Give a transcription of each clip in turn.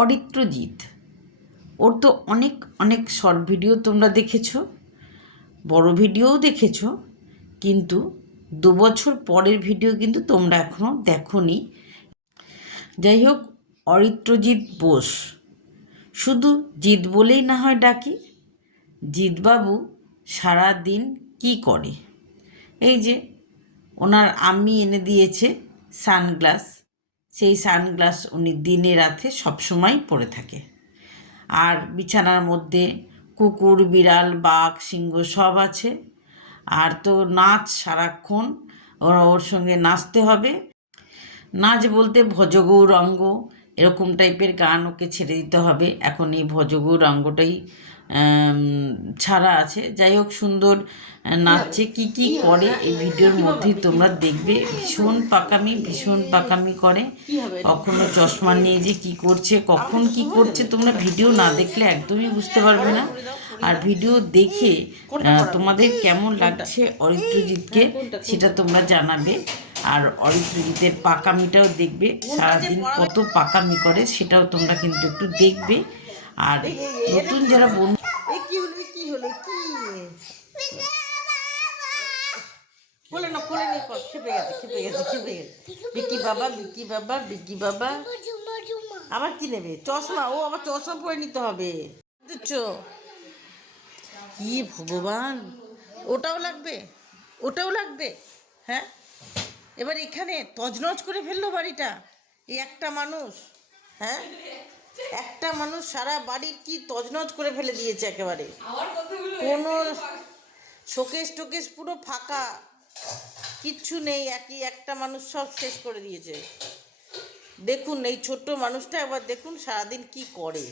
অরিত্রজিৎ, ওর তো অনেক অনেক শর্ট ভিডিও তোমরা দেখেছো, বড় ভিডিওও দেখেছো, কিন্তু 2 বছর পরের ভিডিও কিন্তু তোমরা এখনও দেখোনি। যাই হোক, অরিত্রজিৎ বোস, শুধু জিৎ বলেই না হয় ডাকি। জিৎবাবু সারা দিন কী করে? এই যে ওনার আম্মি এনে দিয়েছে সানগ্লাস, সেই সানগ্লাস উনি দিনে রাতে সবসময় পরে থাকে। আর বিছানার মধ্যে কুকুর, বিড়াল, বাঘ, সিংহ সব আছে। আর তো নাচ সারাক্ষণ, ওর সঙ্গে নাচতে হবে। নাচ বলতে ভজগৌরাঙ্গ এরকম টাইপের গান ওকে ছেড়ে দিতে হবে। এখন এই ভজগৌরাঙ্গটাই ছাড়া আছে। যাই হোক, সুন্দর নাচছে। কি কি করে এই ভিডিওর মধ্যেই তোমরা দেখবে। ভীষণ পাকামি করে। কখনো চশমা নিয়ে যে কী করছে, কখন কি করছে, তোমরা ভিডিও না দেখলে একদমই বুঝতে পারবে না। আর ভিডিও দেখে তোমাদের কেমন লাগছে অরিত্রজিৎকে সেটা তোমরা জানাবে। আর অরিত্রজিতের পাকামিটাও দেখবে, সারাদিন কত পাকামি করে সেটাও তোমরা কিন্তু একটু দেখবে। আর নতুন যারা বন্ধু, আবার কি নেবে? চশমা, ও আবার চশমা পরে নিতে হবে। কি ভগবান, ওটাও লাগবে, ওটাও লাগবে। হ্যাঁ, এবার এখানে তজনজ করে ফেললো বাড়িটা, এই একটা মানুষ। হ্যাঁ, একটা মানুষ সারা বাড়ির কি তজনজ করে ফেলে দিয়েছে একেবারে। কোনো শোকেস টোকেস পুরো ফাঁকা, কিচ্ছু নেই। একটা মানুষ সব শেষ করে দিয়েছে। দেখুন এই ছোট্ট মানুষটা, একবার দেখুন সারাদিন কি করে।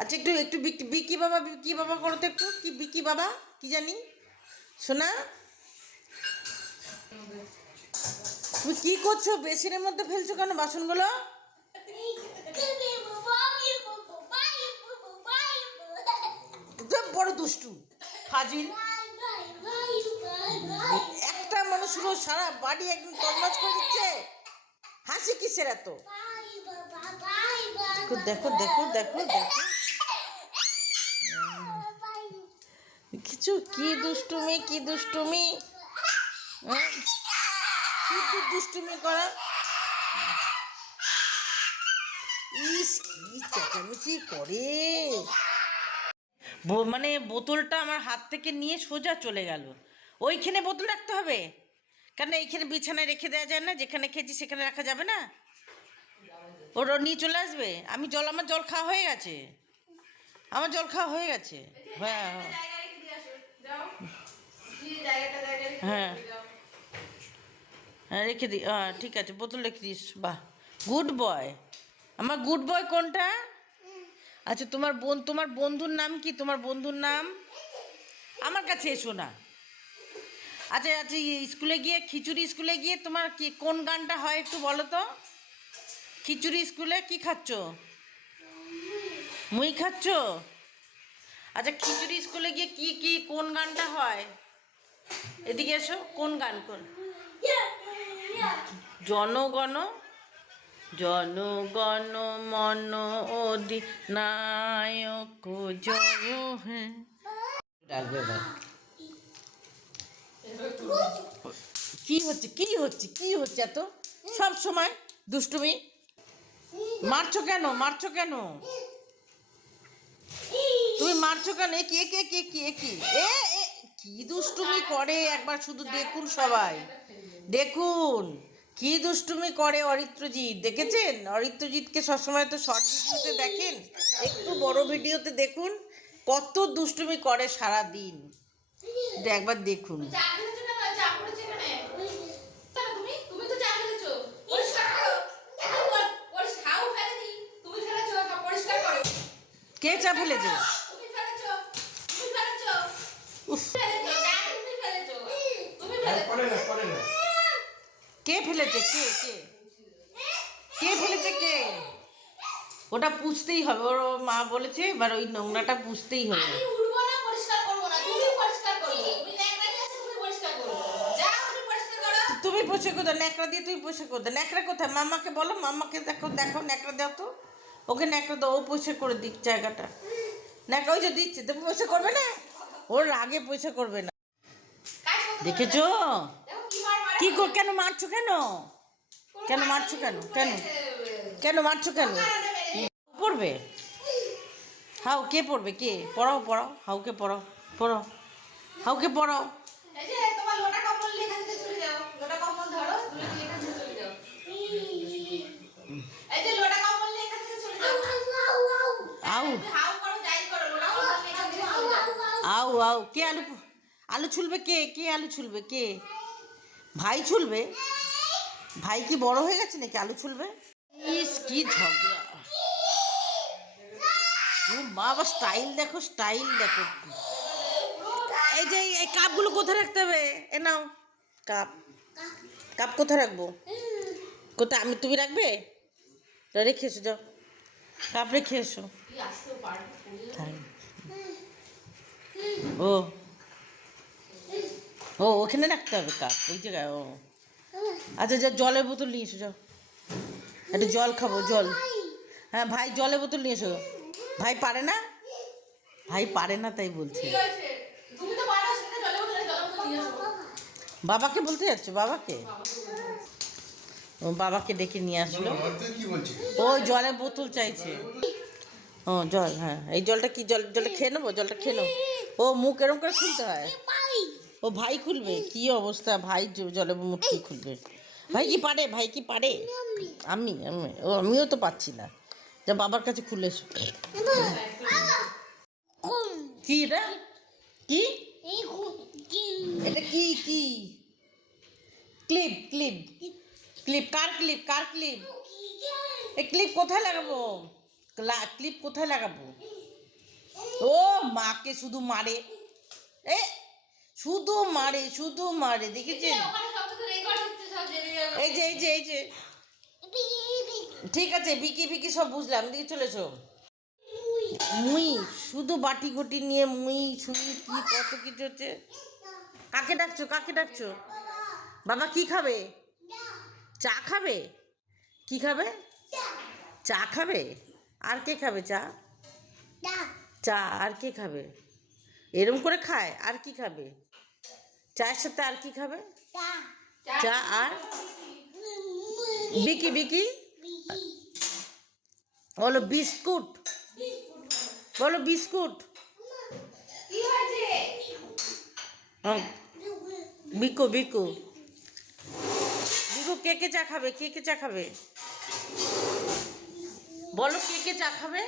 আচ্ছা, একটু বিকি বাবা করো তো, একটু কি বিকি বাবা কি জানি। শোনা, তুমি কি করছো? বেসিনের মধ্যে ফেলছো কেন বাসনগুলো? বড় দুষ্টু ফাজিল একটা মানুষ, সারা বাড়ি একদম তছনছ করে দিচ্ছে। হাসি কিসের এত? দেখো দেখো দেখো দেখো, কিছু কি দুষ্টুমি, কি দুষ্টুমি, কি দুষ্টুমি করা। ইস, কি চেঁচামেচি করে। মানে বোতলটা আমার হাত থেকে নিয়ে সোজা চলে গেল। ওইখানে বোতল রাখতে হবে কেন? এইখানে বিছানায় রেখে দেওয়া যায় না? যেখানে খেয়েছি সেখানে রাখা যাবে না? ওরা নিয়ে চলে আসবে। আমার জল খাওয়া হয়ে গেছে, আমার জল খাওয়া হয়ে গেছে। হ্যাঁ হ্যাঁ হ্যাঁ, রেখে দিই। হ্যাঁ ঠিক আছে, বোতল রেখে দিস। বাহ, গুড বয়। আমার গুড বয় কোনটা? আচ্ছা, তোমার বন্ধুর নাম কি? তোমার বন্ধুর নাম? আমার কাছে এসো না। আচ্ছা আচ্ছা, স্কুলে গিয়ে, খিচুড়ি স্কুলে গিয়ে তোমার কি কোন গানটা হয় একটু বলো তো? খিচুড়ি স্কুলে কি খাচ্ছ? মুই খাচ্ছ? আচ্ছা, খিচুড়ি স্কুলে গিয়ে কি কোন গানটা হয়? এদিকে এসো, কোন গান? জনগণ জনগণ মন অধিনায়ক জয় হে। ডাকবে এবার। কি হচ্ছে এত সব সময় দুষ্টুমি? মারছো কেন? তুমি মারছো কেন? কি দুষ্টুমি করে একবার শুধু দেখুন সবাই, দেখুন কি দুষ্টুমি করে অরিত্রজিৎ। দেখেছেন অরিত্রজিৎকে? সবসময় তো শর্ট ভিডিওতে দেখেন, একটু বড় ভিডিওতে দেখুন কত দুষ্টুমি করে সারা দিন। একবার দেখুন। কে চা ফেলেছে? কে ফেলেছে? কে ফেলেছে? কে? ওটা পুষতেই হবে, ওর মা বলেছে এবার ওই নোংরাটা পুষতেই হবে। তুমি পরিষ্কার করে দাও, ন্যাকড়া দিয়ে তুমি পরিষ্কার করে দাও। ন্যাকড়া কোথায়? মাম্মাকে বলো, মাম্মাকে দেখো, দেখো ন্যাকড়া দাও তো, ওকে ন্যাকড়া দাও, ও পরিষ্কার করে দিক জায়গাটা। ন্যাকড়া ওই যে দিচ্ছে, তুমি পয়সা করবে না, ওর আগে পয়সা করবে না। দেখেছো কি কেন মারছো, কেন কেন মারছো, কেন কেন কেন মারছো, কেন পড়বে? হাউ কে পড়বে, কে? পড়াও পড়াও, হাউকে পড়াও, পড়াও, হাউকে পড়াও। আউ আউ আউ কে আলু আলু ছুলবে, কে কে আলু ছুলবে, কে? ভাই ছুলবে? ভাই কি বড় হয়ে গেছে নাকি আলু ছুলবে? ইস কি ঝগড়া! ও বাবা, স্টাইল দেখো, স্টাইল দেখো। এই যে এই কাপগুলো কোথায় রাখতে হবে? এ নাও কাপ, কাপ কোথায় রাখবো? কোথায়? তুমি রাখবে? রেখে এসো, যাও কাপ রেখে এসো। ও ও ওখানে রাখতে হবে কাপ, ওই জায়গায়। ও আচ্ছা, যা জলের বোতল নিয়ে এসো, যাও একটু জল খাবো, জল। হ্যাঁ ভাই, জলের বোতল নিয়ে এসো। ভাই পারে না, ভাই পারে না তাই বলছে। বাবাকে বলতে যাচ্ছে, বাবাকে, ও বাবাকে ডেকে নিয়ে আসলো। ও জলের বোতল চাইছে। ও জল, হ্যাঁ এই জলটা কি, জলটা খেয়ে নেবো, জলটা খেয়ে নেবো। ও মুখ এরম করে খুলতে হয়? ও ভাই খুলবে? কি অবস্থা, ভাই জলে মুখ কি খুলবে? ভাই কি পারে, ভাই কি পারে? আমি আমিও তো পাচ্ছি না। যা বাবার কাছে খুলে এসো। কি এটা, কি এটা, কি কি ক্লিপ, ক্লিপ ক্লিপ, কার ক্লিপ, কার ক্লিপ? এই ক্লিপ কোথায় লাগাবো, ক্লিপ কোথায় লাগাবো? ও মাকে শুধু মারে, এ শুধু মারে, শুধু মারে, দেখেছেন? এই যে এই যে এই যে, ঠিক আছে বিকি বিকি সব বুঝলাম, দিকে চলেছো। মুই শুধু বাটি ঘটি নিয়ে মুই শুনি কি কত কিছু হচ্ছে। কাকে ডাকছো, কাকে ডাকছো? বাবা কি খাবে? চা খাবে? কি খাবে? চা খাবে? আর কে খাবে চা? চা আর কে খাবে? এরম করে খায়, আর কি খাবে? চায়ের সাথে আর কি খাবে? চা আর বিকি, বিকি বলো বিস্কুট, বলো বিস্কুট। বিকু, বিকু, বিকু কে কে চা খাবে, কে কে চা খাবে? বলো কে কে চা খাবে?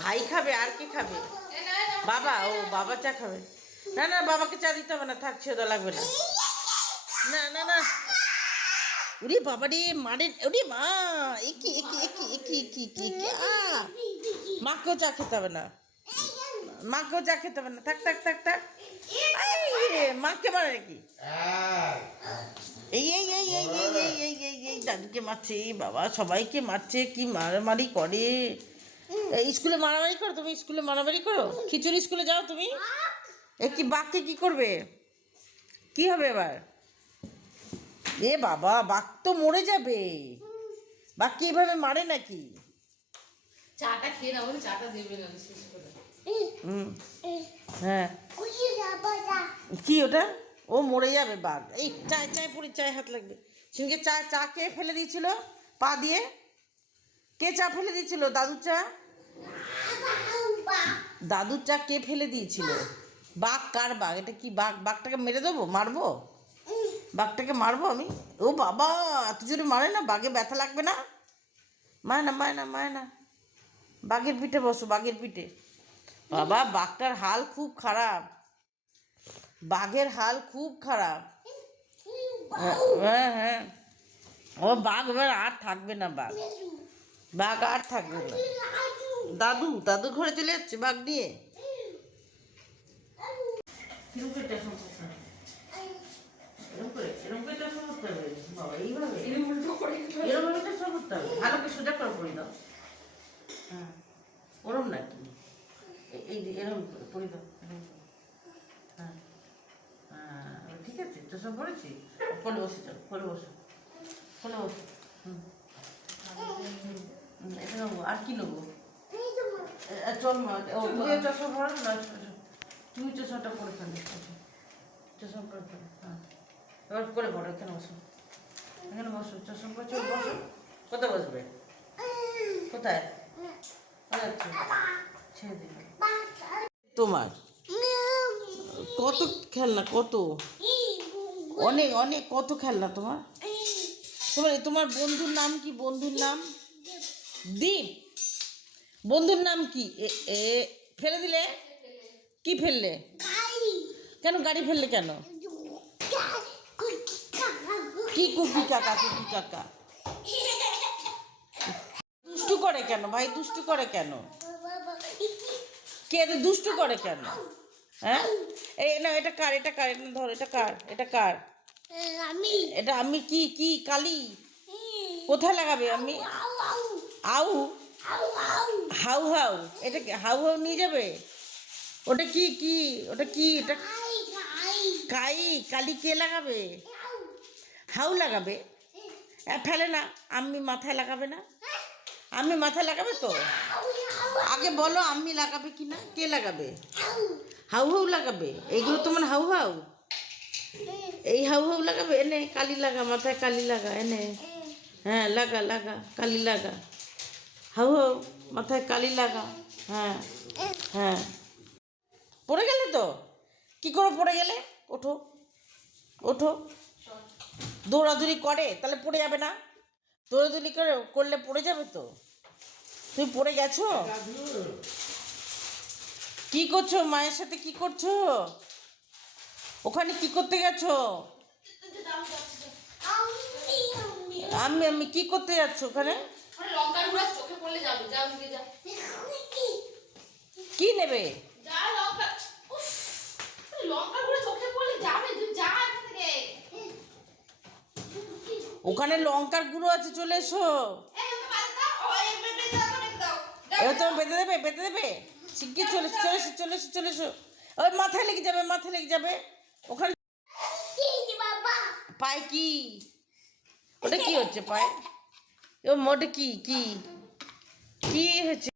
ভাই খাবে, আর কে খাবে? বাবা, ও বাবা চা খাবে। না না, বাবাকে চা দিতে হবে না, থাক, ছেদা লাগবে না। না না না, ওরে বাবা রে, মারে, ওরে মা, একি একি একি একি একি একি একি, মাকেও চা খেতে হবে না, মাকেও চা খেতে হবে না, থাক থাক থাক থাক। মাকে মারে নাকি? এই এই এই এই এই এই এই এই এই দাদুকে মারছে, বাবা সবাইকে মারছে, কি মারামারি করে। এই স্কুলে মারামারি করো তুমি, স্কুলে মারামারি করো? খিচুড়ি স্কুলে যাও তুমি? এ কি বাঘকে কি করবে, কি হবে এবার? এ বাবা, বাঘ তো মরে যাবে, বাঘ কি এভাবে মারে নাকি? চাটা খেয়ে নাও, চাটা দেবে না শেষ করে। হ্যাঁ, কি ওটা? ও মরে যাবে বাঘ। এই চায় চায় পড়ি, চায় হাত লাগবে। সেদিনকে চা, চা কে ফেলে দিয়েছিল পা দিয়ে? কে চা ফেলে দিয়েছিল? দাদুর চা, দাদুর চা কে ফেলে দিয়েছিল? বাঘ, কার বাঘ এটা? কি বাঘ? বাঘটাকে মেরে দেবো, মারবো বাঘটাকে, মারবো আমি? ও বাবা, এত জোরে মারে না, বাঘে ব্যথা লাগবে না? মায় না, মায় না, মায় না। বাঘের পিঠে বসো, বাঘের পিঠে। বাবা, বাঘটার হাল খুব খারাপ, বাঘের হাল খুব খারাপ। হ্যাঁ হ্যাঁ, ও বাঘ এবার আর থাকবে না, বাঘ, বাঘ আর থাকবে না। দাদু, দাদু ঘরে চলে যাচ্ছে বাঘ নিয়ে। ভালো করে সোজা করে পড়ি দাও। হ্যাঁ, ওরম নাকি? এই যে এরম পড়ি দাও। হ্যাঁ হ্যাঁ, ঠিক আছে, চশমা পড়েছি। কোলে বসে যাও, কোলে বসো, কোলে বসো। এটা নেবো, আর কি নেবো? চল মা, তুমি চশমা পরো না, তুমি চশমাটা পরে ফেলো, চশমা পরে ফেলো। হ্যাঁ, এবার করে পড়ো, এখানে বসো, এখানে বসো, চশমা পরে বসো। কোথায় বসবে? কোথায়? ছেড়ে দিল। তোমার কত খেলনা, কত অনেক অনেক কত খেলনা তোমার। তোমার বন্ধুর নাম কি? বন্ধুর নাম দীপ। বন্ধুর নাম কি? ফেলে দিলে? কি ফেললে? কেন গাড়ি ফেললে কেন? কি কুকি কাকা? কুকি কাকা দুষ্টু করে কেন ভাই? দুষ্টু করে কেন? কে দুষ্টু করে কেন? হ্যাঁ, এই না, এটা কার? এটা কার? এটা ধর, এটা কার? এটা কার? এটা আমি কি? কি কালি? কোথায় লাগাবে? আমি আউ হাউ হাউ, এটা হাউ হাউ নিয়ে যাবে? ওটা কি? কি ওটা কি? এটা কাই কালি কে লাগাবে? হাউ লাগাবে? ফেলে না, আমি মাথায় লাগাবে না? আমি মাথায় লাগাবে তো? আগে বলো আমি লাগাবে কি না? কে লাগাবে? হাউ হাউ লাগাবে? এইগুলো তোমার হাউ হাউ? এই হাউ হাউ লাগাবে? এনে কালি লাগা, মাথায় কালি লাগা, এনে। হ্যাঁ, লাগা লাগা, কালি লাগা, হাউ হাউ মাথায় কালি লাগা। হ্যাঁ হ্যাঁ, পড়ে গেলে তো? কি করে পড়ে গেলে? ওঠো, ওঠো। দৌড়াদৌড়ি করে তাহলে পড়ে যাবে না? দৌড়াদৌড়ি করলে পড়ে যাবে তো? তুমি পড়ে গেছো? কি করছো? মায়ের সাথে কি করছো? ওখানে কি করতে গেছো? আমি কি করতে যাচ্ছ ওখানে? লঙ্কার গুঁড়া চোখে পড়লে যাবে, যাও দিকে যা। কি নেবে? যা লঙ্কা, উফ, লঙ্কার গুঁড়া চোখে পড়লে যাবে, তুই যা এখান থেকে। ওখানে লঙ্কার গুঁড়ো আছে, চলে এসো। এই ওকে বাদ দাও, ও এই বেঁধে দাও, বেঁধে দাও। এবার তোমার বেঁধে দেবে? বেঁধে দেবে? শিগগির চলে এসো, চলে এসো, চলে এসো, চলে এসো। ওই মাথায় লেগে যাবে, মাথায় লেগে যাবে। ওখানে পায়ে কি? ওটা কি হচ্ছে পায়ে? ও মোটে কি কি কি হচ্ছে?